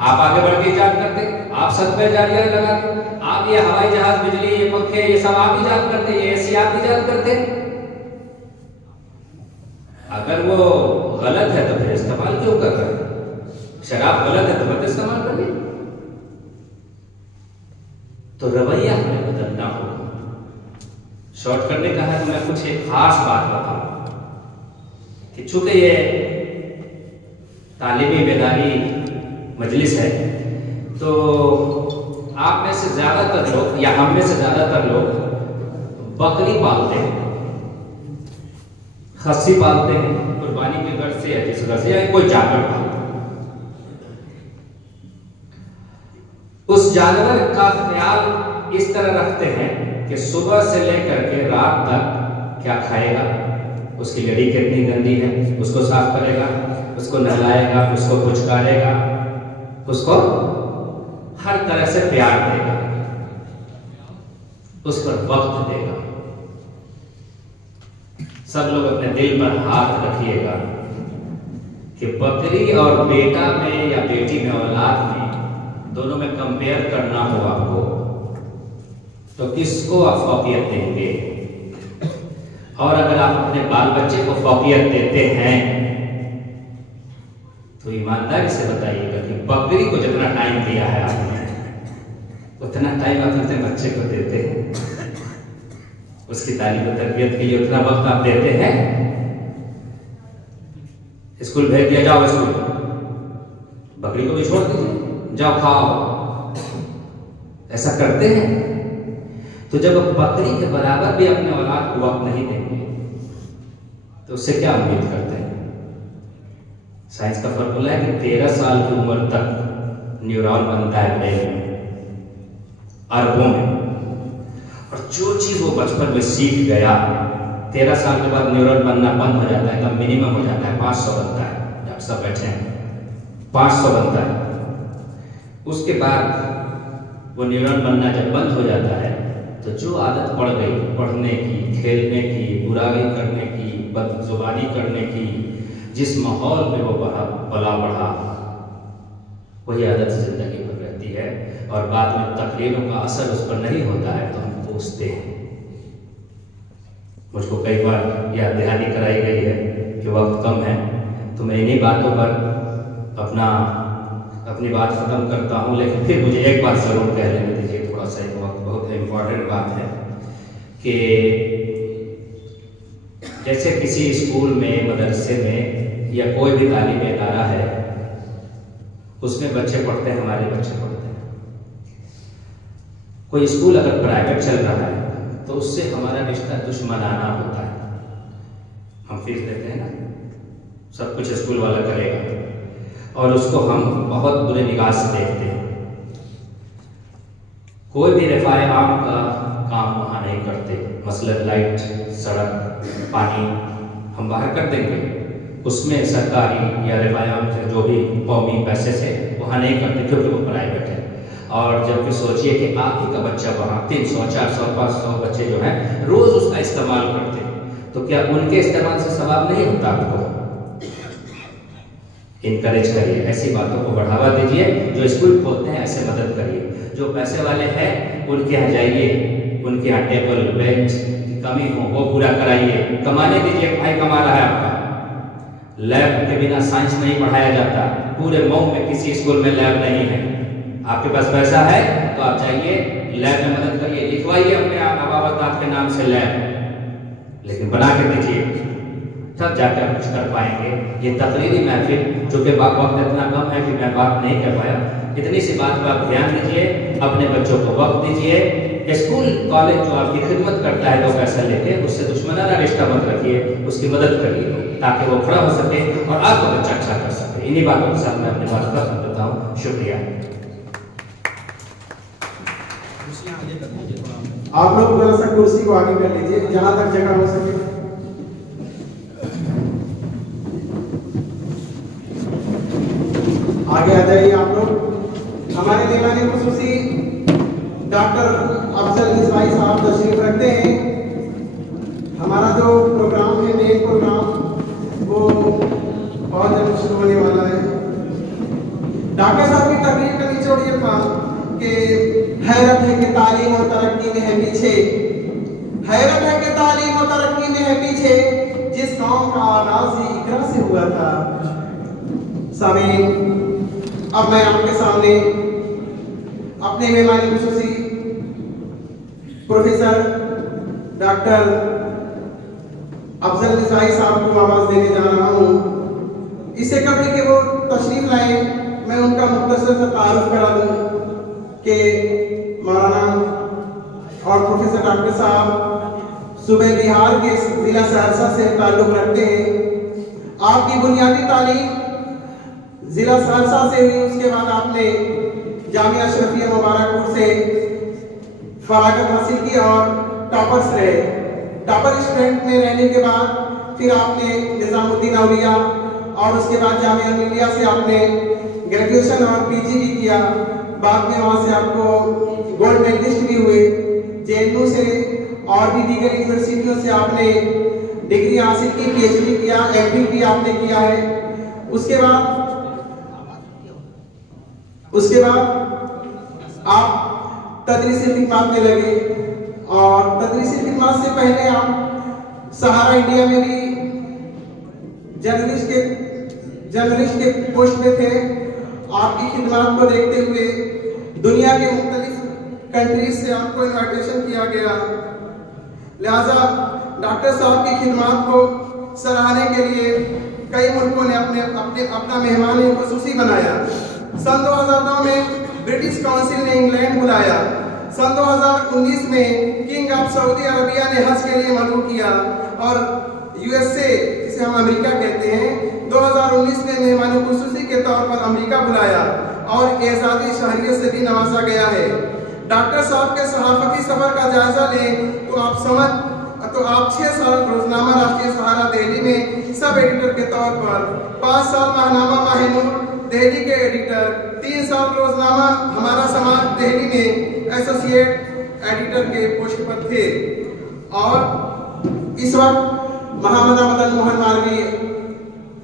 आप आगे बढ़ के इजाद करते, आप सदका जारिया लगाते, आप ये हवाई जहाज, बिजली, ये पंखे, ये सब आप इजाद करते, ये एसी आप इजाद करते। अगर वो गलत है तो फिर इस्तेमाल क्यों कर रहे हैं? शराब गलत है तो मत इस्तेमाल करिए। तो रवैया हमें बदलना होगा। शॉर्ट करने का है तो मैं कुछ एक खास बात बताऊं कि चूंकि ये तालिबी बेदारी मजलिस है तो आप में से ज्यादातर लोग या हम में से ज्यादातर लोग बकरी पालते हैं, खस्सी पालते हैं, कुर्बानी के घर से या जिस घर से, या कोई जानवर पालते हैं। उस जानवर का ख्याल इस तरह रखते हैं कि सुबह से लेकर के रात तक क्या खाएगा, उसकी लड़ी कितनी गंदी है, उसको साफ करेगा, उसको नहलाएगा, उसको पुचकारेगा, उसको हर तरह से प्यार देगा, उस पर वक्त देगा। सब लोग अपने दिल पर हाथ रखिएगा कि बकरी और बेटा में या बेटी में, औलाद में, दोनों में कंपेयर करना हो आपको तो किसको आप फौकियत देंगे? और अगर आप अपने बाल बच्चे को फौकियत देते हैं तो ईमानदारी से बताइएगा कि बकरी को जितना टाइम दिया है आपने, उतना टाइम आप अपने बच्चे को देते हैं? उसकी तालीम और तरबियत के लिए उतना वक्त आप देते हैं? स्कूल भेज दिया, जाओ स्कूल, बकरी को भी छोड़ दीजिए, जाओ खाओ, ऐसा करते हैं? तो जब बकरी के बराबर भी अपने औलाद को वक्त नहीं देंगे तो उससे क्या उम्मीद करते हैं? साइंस का फॉर्मूला है कि 13 साल की उम्र तक न्यूरॉन बनता है ब्रेन में, अरबों में, और जो चीज वो बचपन में सीख गया 13 साल के बाद न्यूरॉन बनना बंद हो जाता है, तब मिनिमम हो जाता है 500 बनता है। डॉक्टर साहब बैठे हैं, 500 बनता है। उसके बाद वो न्यूरॉन बनना जब बंद हो जाता है तो जो आदत पड़ गई पढ़ने की, खेलने की, बुराई करने की, बदजुबानी करने की, जिस माहौल में वो पला बढ़ा, वही आदत जिंदगी भर रहती है। और बाद में तकरीरों का असर उस पर नहीं होता है तो हम पूछते हैं। मुझको कई बार यह दहानी कराई गई है कि वक्त कम है, तो मैं इन्हीं बातों पर अपनी बात खत्म करता हूँ। लेकिन फिर मुझे एक बात जरूर कह लेने दीजिए, थोड़ा सा एक वक्त बहुत इम्पोर्टेंट बात है कि जैसे किसी स्कूल में, मदरसे में या कोई भी तालीमी इदारा है, उसमें बच्चे पढ़ते हैं, हमारे बच्चे पढ़ते हैं। कोई स्कूल अगर प्राइवेट चल रहा है तो उससे हमारा रिश्ता दुश्मनाना होता है। हम फीस देते हैं ना, सब कुछ स्कूल वाला करेगा, और उसको हम बहुत बुरे निगाह से देखते हैं। कोई भी रिफाए आम का काम वहाँ नहीं करते, मसलन लाइट, सड़क, पानी हम बाहर कर देंगे, उसमें सरकारी या रिफाए आम से जो भी कौमी पैसे से वहाँ नहीं करते, क्योंकि वो प्राइवेट है। और जबकि सोचिए कि आप ही का बच्चा वहाँ 300, 400, 500 बच्चे जो हैं रोज उसका इस्तेमाल करते हैं, तो क्या उनके इस्तेमाल से सवाब नहीं होता? आपको इनकरेज करिए, ऐसी बातों को बढ़ावा दीजिए। जो स्कूल खोलते हैं ऐसे मदद करिए। जो पैसे वाले हैं उनके यहाँ जाइए, उनके यहाँ टेबल बेंच की कमी हो वो पूरा कराइए, कमाने दीजिए। भाई कमा रहा है आपका। लैब के बिना साइंस नहीं पढ़ाया जाता। पूरे मऊ में किसी स्कूल में लैब नहीं है। आपके पास पैसा है तो आप जाइए लैब में मदद करिए, लिखवाइए अपने आप के नाम से लैब, लेकिन बना के दीजिए, तब जाकर आप कुछ कर पाएंगे। ये तकरीरी महफिल, जो कि वक्त इतना कम है कि मैं बात नहीं कर पाया, इतनी सी बात पर आप ध्यान दीजिए, अपने बच्चों को वक्त दीजिए। स्कूल कॉलेज जो आपकी खिदमत करता है 2 पैसा लेके, उससे दुश्मनाना रिश्ता मत रखिए, उसकी मदद करिए ताकि वो खड़ा हो सके और आपका बच्चा अच्छा कर सके। इन्हीं बातों के साथ मैं अपनी बात खत्म करता हूँ। शुक्रिया। आप लोग थोड़ा सा कुर्सी को आगे कर लीजिए, जहां तक जगह हो सके। आगे आ जाइए आप लोग। हमारे मेहमान खुसूसी डॉक्टर अफजल मिसवाई साहब तशरीफ रखते हैं। हमारा जो प्रोग्राम है, मेन प्रोग्राम, वो बहुत जल्द शुरू होने वाला है। डॉक्टर साहब की तकरीर का निचोड़ ये था कि हैरत है कि तालीम और तरक्की में है पीछे, हैरत है कि तालीम और तरक्की में है पीछे, जिस कौम का आगाज ही इकरा से हुआ था। सामीन, अब मैं आपके सामने अपने मेहमान खुसूसी प्रोफेसर डॉक्टर अफजल मिसवाई साहब को आवाज देने जा रहा हूँ। इससे कबल कि वो तशरीफ लाए, मैं उनका मुख्तसर सा तारुफ करा दूँ कि मौलाना और प्रोफेसर डॉक्टर साहब सूबे बिहार के जिला सहरसा से ताल्लुक़ रखते हैं। आपकी बुनियादी तालीम जिला सहरसा से हुई, उसके बाद आपने जामिया अशरफिया मुबारकपुर से फरागत हासिल की और टॉपर्स रहे। टॉपर स्टूडेंट में रहने के बाद फिर आपने निजामुद्दीन औलिया और उसके बाद जामिया मिलिया से आपने ग्रेजुएशन और पीजी भी किया। बाद में वहाँ से आपको गोल्ड मेडलिस्ट भी हुए। जेएनयू से और भी दीगर यूनिवर्सिटियों से आपने डिग्री हासिल की, पीएचडी किया, एमफिल भी आपने किया है। उसके बाद आप तदरीस खिदमत में लगे। और तदरीसी खिदमत से पहले आप सहारा इंडिया में भी जर्नलिस्ट के पोस्ट पे थे। आपकी खिदमत को देखते हुए दुनिया के मुख्तलिफ कंट्रीज से आपको इन्विटेशन किया गया, लिहाजा डॉक्टर साहब की खिदमत को सराहने के लिए कई मुल्कों ने अपना मेहमान खुसूसी बनाया। सन 2009 में ब्रिटिश काउंसिल ने इंग्लैंड बुलाया। सन 2019 में किंग ऑफ सऊदी अरबिया ने हज के लिए मदऊ किया और यूएसए जिसे हम अमेरिका कहते हैं 2019 में मेहमान खुसूसी के तौर पर अमेरिका बुलाया और एजादी शहरियत से भी नवाजा गया है। डॉक्टर साहब के सहाफती सफर का जायजा लें तो आप 6 साल रोजनामा राष्ट्रीय सहारा दिल्ली में सब एडिटर के तौर पर, 5 साल माहनामा माहिनूर दिल्ली के एडिटर, 3 साल रोजनामा हमारा समाज दिल्ली में एसोसिएट एडिटर के पोस्ट पर थे और इस वक्त महामना मदन मोहन मालवीय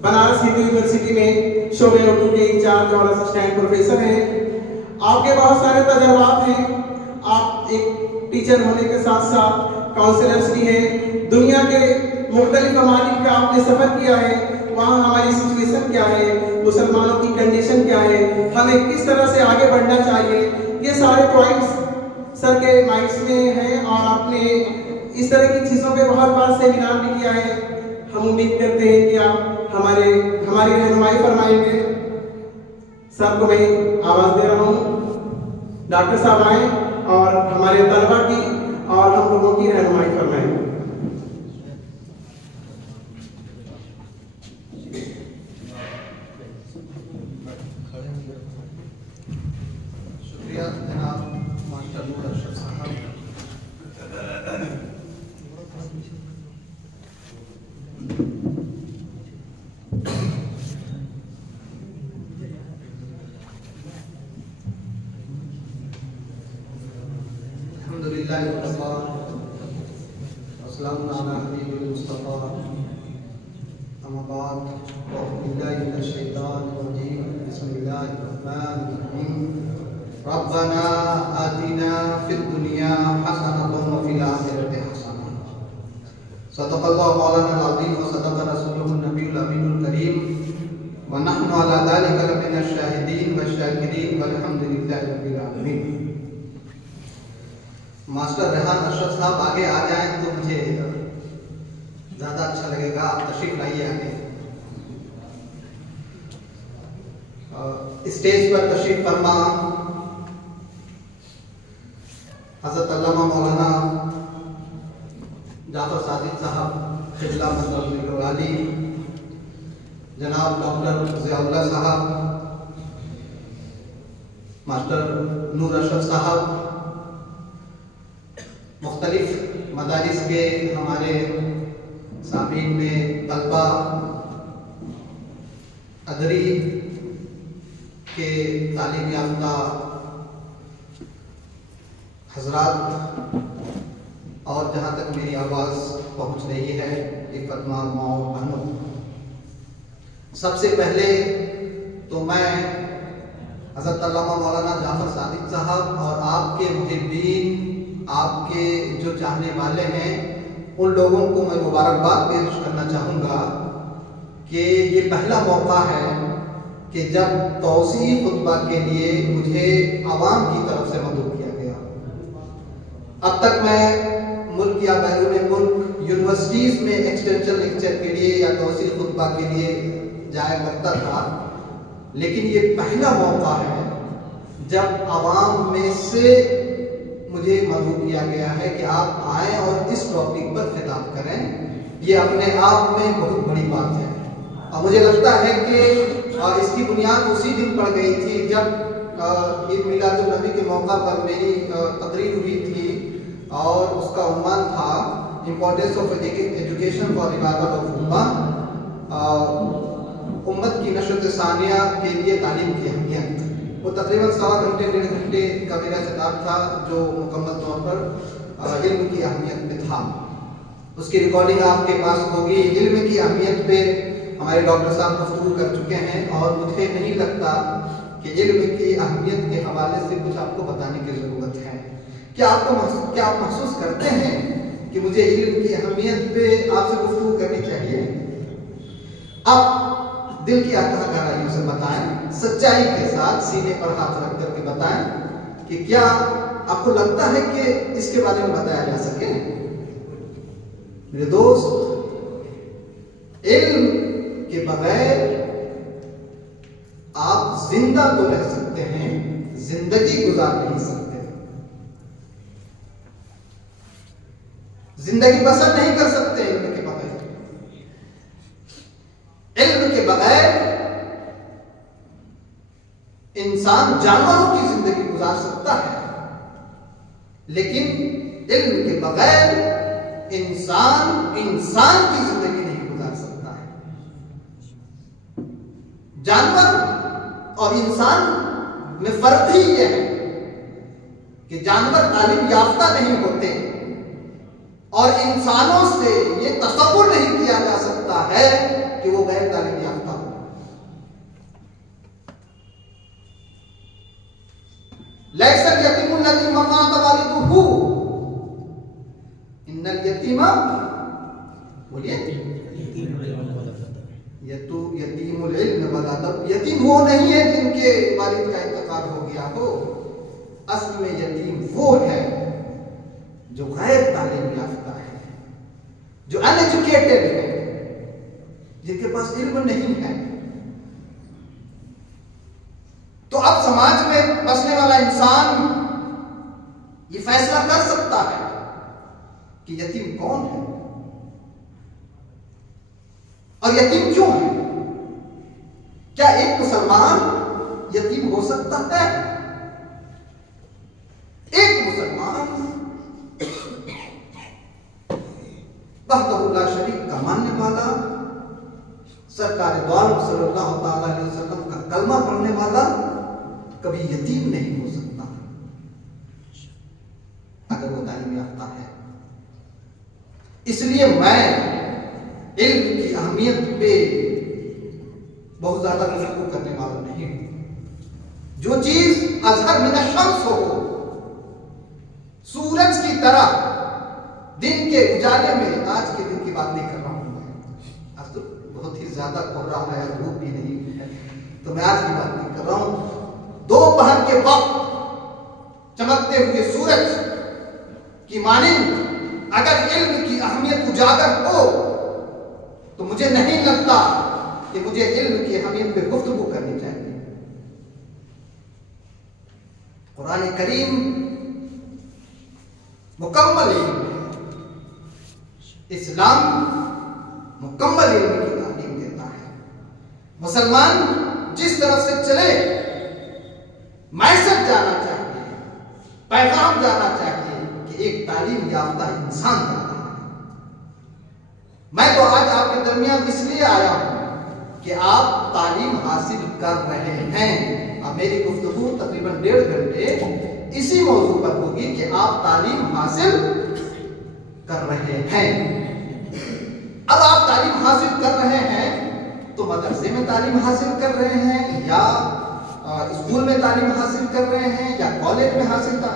बनारस हिंदू यूनिवर्सिटी में शोबे उर्दू के इंचार्ज और असिस्टेंट प्रोफेसर हैं। आपके बहुत सारे तजर्बात हैं। आप एक टीचर होने के साथ साथ काउंसलर्स भी हैं। दुनिया के मुख्तलिफ ममालिक का आपने सफ़र किया है, वहाँ हमारी सिचुएशन क्या है, मुसलमानों की कंडीशन क्या है, हमें किस तरह से आगे बढ़ना चाहिए, ये सारे पॉइंट्स सर के माइंड्स में हैं और आपने इस तरह की चीज़ों पे बहुत बार सेमिनार भी किया है। हम उम्मीद करते हैं कि आप हमारी रहनुमाई फरमाएंगे। सर को मैं आवाज़ दे रहा हूँ, डॉक्टर साहब आए और हमारे तलबा की और हम लोगों की रहनुमाई फरमाएं। शुक्रिया जनाब मास्टर नूर अशरफ साहब। रब्बना आतिना फिद दुनिया हसनतन व फिल आखिरति हसनह। सदक़ल्लाहु मौलाना अज़ीम व सदक़ रसूलुहुन नबियुल अमीनुल करीम व नहनु अला ज़ालिका लमिनश शाहिदीन व शाकिरीन वल्हम्दुलिल्लाहि रब्बिल आलमीन। मास्टर रेहान अशरफ साहब आगे आ जाएं तो मुझे ज़्यादा अच्छा लगेगा। आप तशरीफ लाइए आगे। स्टेज पर तशरीफ फरमा हज़रत अल्लामा मौलाना जाफर सादिक साहब क़िबला मदरसतुल जनाब डॉक्टर ज़ियाउल्लाह साहब, मास्टर नूर अशरफ साहब, मुख्तलिफ मदारिस के हमारे सामीन में तलबा, अदरी के तालीम याफ्ता हजरात और जहाँ तक मेरी आवाज़ पहुँच रही है इफ़्फ़त माओ बहनों, सबसे पहले तो मैं हज़रत अल्लामा मौलाना जाफर सादिक साहब और आपके मुहिब्बीन, आपके जो चाहने वाले हैं, उन लोगों को मैं मुबारकबाद पेश करना चाहूँगा कि ये पहला मौका है कि जब तौसीफ़ खुतबा के लिए मुझे आवाम की तरफ से मदऊ किया गया। अब तक मैं मुल्क या बैरून मुल्क यूनिवर्सिटीज़ में एक्सटेंशन लेक्चर के लिए या तौसीफ़ खुतबा के लिए जाया करता था, लेकिन ये पहला मौका है जब आवाम में से मुझे मदऊ किया गया है कि आप आएँ और इस टॉपिक पर खिताब करें। ये अपने आप में बहुत बड़ी बात है और मुझे लगता है कि इसकी बुनियाद उसी दिन पड़ गई थी जब ईद मिलादुन नबी के मौका पर मेरी तकरीर हुई थी और उसका उन्वान था importance of education for revival of उम्मत की नशत सानिया के लिए तालीम की अहमियत। वो तकरीबन 1.25 घंटे 1.5 घंटे का मेरा खिताब था जो मुकम्मल तौर पर इल्म की अहमियत पे था। उसकी रिकॉर्डिंग आपके पास होगी। इल्म की अहमियत पे हमारे डॉक्टर साहब गुफ्तगू कर चुके हैं और मुझे नहीं लगता कि इल्म की अहमियत के हवाले से कुछ आपको बताने की ज़रूरत है। क्या आप महसूस करते हैं कि मुझे इल्म की अहमियत पे आपसे गुफ्तगू करनी चाहिए? आप दिल की गहराइयों से बताएं, सच्चाई के साथ सीने पर हाथ रख करके बताएं कि क्या आपको लगता है कि इसके बारे में बताया जा सके? मेरे दोस्त, इल्म के बगैर आप जिंदा तो रह सकते हैं, जिंदगी गुजार नहीं सकते, जिंदगी बसर नहीं कर सकते इल्म के बगैर। इल्म के बगैर इंसान जानवरों की जिंदगी गुजार सकता है, लेकिन इल्म के बगैर इंसान की जिंदगी नहीं गुजार सकता है। जानवर और इंसान में फर्क ही यह है कि जानवर तालीम याफ्ता नहीं होते और इंसानों से यह तसव्वुर नहीं किया जा सकता है कि वो गैर तालीम याफ्ता हो। लैसल यतीमुल लज़ी ममात वालिदुहु इन्नल यतीमा, बोलिए, यतीमुल इल्म वल अदब। यतीम वो नहीं है जिनके वालिद का इंतकाल हो गया हो, असल में यतीम वो है जो गैर तालीम याफ्ता है, जो अनएजुकेटेड है, जिनके पास इल्म नहीं है। तो अब समाज में बसने वाला इंसान ये फैसला कर सकता है कि यतीम कौन है और यतीम क्यों है। क्या एक मुसलमान यतीम हो सकता है? एक मुसलमान वहदहुल्ला शरीक का मानने वाला, सरकार दो आलम सल्लल्लाहु अलैहि वसल्लम का कलमा पढ़ने वाला कभी यतीम नहीं हो सकता अगर वो तालीम याफ्ता है। इसलिए मैं इल्म की अहमियत पे बहुत ज्यादा गुफ्तगू करने वाला नहीं हूं। जो चीज अज़हर मिन अश-शम्स हो, सूरज की तरह दिन के उजाले में, आज के दिन की बात नहीं कर रहा हूं मैं, आज तो बहुत ही ज्यादा कोहरा है, धूप भी नहीं है, तो मैं आज की बात नहीं कर रहा हूं। दोपहर के वक्त चमकते हुए सूरज की मानिंद अगर इल्म की अहमियत उजागर हो तो मुझे नहीं लगता कि मुझे इल्म की अहमियत पे गुफ्तगू करनी चाहिए। कुरान करीम मुकम्मल इल्म है, इस्लाम मुकम्मल इल्म की तालीम देता है। मुसलमान जिस तरफ से चले, मैसेज जाना चाहिए, पैगाम जाना चाहिए कि एक तालीम याफ्ता इंसान जा रहा है। मैं तो आज आपके दरमियान इसलिए आया हूं कि आप तालीम हासिल कर रहे हैं। अब मेरी गुफ्तगू तकरीबन 1.5 घंटे इसी मौजू पर होगी कि आप तालीम हासिल कर रहे हैं। अब आप तालीम हासिल कर रहे हैं तो मदरसे में तालीम हासिल कर रहे हैं या स्कूल में तालीम हासिल कर रहे हैं या कॉलेज में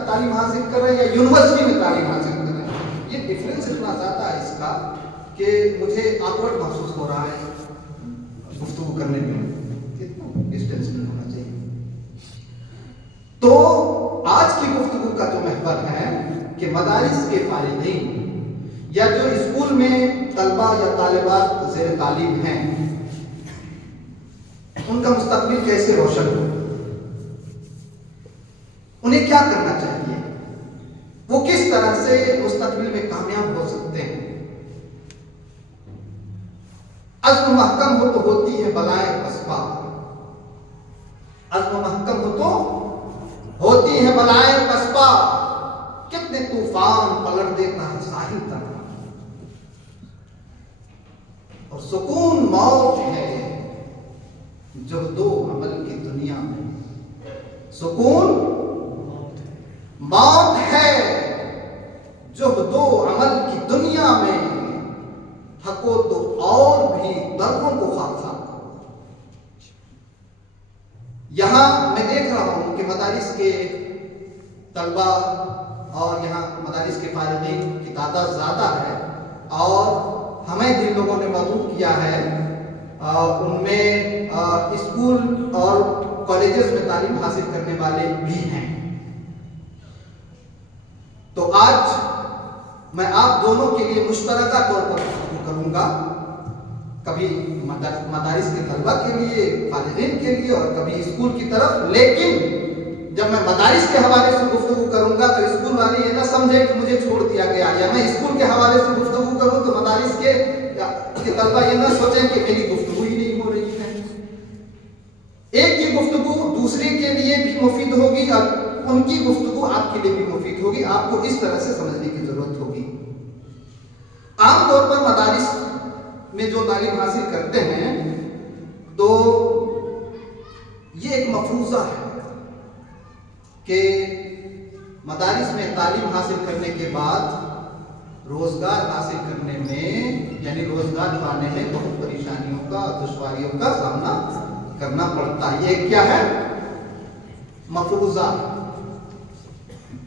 तालीम हासिल कर रहे हैं या यूनिवर्सिटी में तालीम हासिल कर रहे हैं। ये डिफरेंस इतना ज्यादा है इसका कि मुझे ऑकवर्ड महसूस हो रहा है गुफ्तगू करने में, कितना डिस्टेंस में होना चाहिए। तो आज की गुफ्तगू का जो महवर है कि मदारिस के फारिगीन या जो स्कूल में तलबा या तालिबात ज़ेर तालीम हैं, उनका मुस्तकबिल कैसे रोशन हो, उन्हें क्या करना चाहिए, वो किस तरह से मुस्तकबिल में कामयाब हो सकते हैं। अज़्म महकम हो तो होती है बलाएं पसपा, अज़्म महकम हो तो होती है बलाएं पसपा, कितने तूफान पलट देता है साहिल तक। और सुकून मौत है जो दो अमल की दुनिया में, सुकून मौत है जो दो अमल की दुनिया में, थको तो और भी दर्दों को खासा करो। यहां मैं देख रहा हूं कि मदारिस के तलबा और यहाँ मदारिस के फारिगीन की तादाद ज़्यादा है और हमें जिन लोगों ने मदद किया है उनमें स्कूल और कॉलेजेस में तालीम हासिल करने वाले भी हैं। तो आज मैं आप दोनों के लिए मुश्तरका तौर पर गुफ्तगू करूंगा, कभी मदारिस के तलबा के लिए, फारिगीन के लिए और कभी स्कूल की तरफ। लेकिन जब मैं मदारिस के हवाले से गुफ्तगू करूंगा तो स्कूल वाले ये ना समझे कि मुझे छोड़ दिया गया, या मैं स्कूल के हवाले से गुफ्तगू करूं तो मदारिस के तलबा ये ना सोचें कि मेरी गुफ्तगू ही नहीं हो रही है। एक की गुफ्तगू दूसरे के लिए भी मुफीद होगी और उनकी गुफ्तगू आपके लिए भी मुफीद होगी। आपको इस तरह से समझने की जरूरत होगी। आमतौर पर मदारिस में जो तालीम हासिल करते हैं तो ये एक मफरूजा है कि मदारिस में तालीम हासिल करने के बाद रोजगार हासिल करने में, यानी रोजगार पाने में बहुत परेशानियों का, दुश्वारियों का सामना करना पड़ता है। ये क्या है? मफरूजा।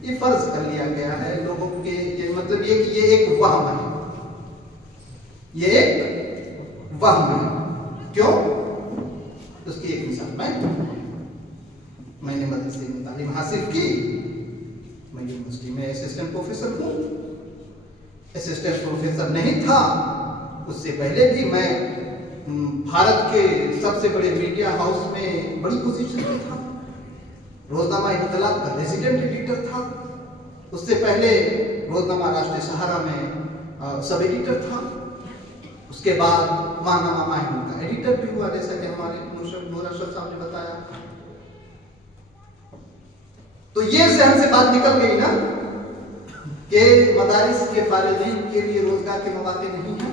ये फर्ज कर लिया गया है लोगों के, ये मतलब ये कि ये एक वहम है, ये एक वहम है। क्यों? उसकी एक मिसाल मैंने मदरसे में तालीम हासिल की, मैं यूनिवर्सिटी में असिस्टेंट प्रोफेसर हूँ। असिस्टेंट प्रोफेसर नहीं था, उससे पहले भी मैं भारत के सबसे बड़े मीडिया हाउस में बड़ी पोजीशन पे था। रोजनामा इनकलाब का रेजिडेंट एडिटर था। उससे पहले रोजनामा राष्ट्रीय सहारा में सब एडिटर था। उसके बाद माहनामा माहिम का एडिटर भी हुआ, जैसा कि हमारे नूर अशरफ साहब ने बताया। तो ये जहन से बात निकल गई ना कि मदारिस के फारिगीन के लिए रोजगार के मौके नहीं है।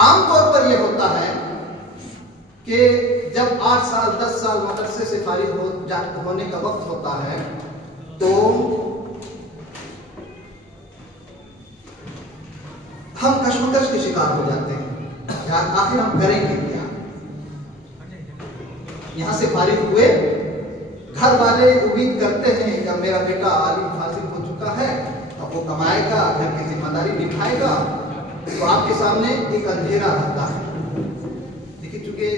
आमतौर पर यह होता है कि जब 8 साल 10 साल मदरसे से फारिग होने का वक्त होता है तो हम कश्मकश के शिकार हो जाते हैं। यार आखिर हम करेंगे क्या? यहां से फारिग हुए, घर वाले उम्मीद करते हैं कि मेरा बेटा आलिम फासिल हो चुका है, अब वो कमाएगा, घर की जिम्मेदारी निभाएगा, तो आपके सामने एक अंधेरा रहता है। देखिए, चूंकि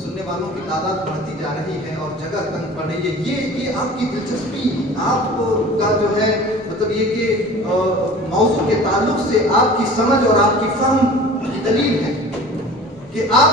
सुनने वालों की तादाद बढ़ती जा रही है और जगह तंग पड़ रही है, ये आपकी दिलचस्पी, आपका जो है मतलब ये कि मौजू के ताल्लुक से आपकी समझ और आपकी फहम की दलील है कि आप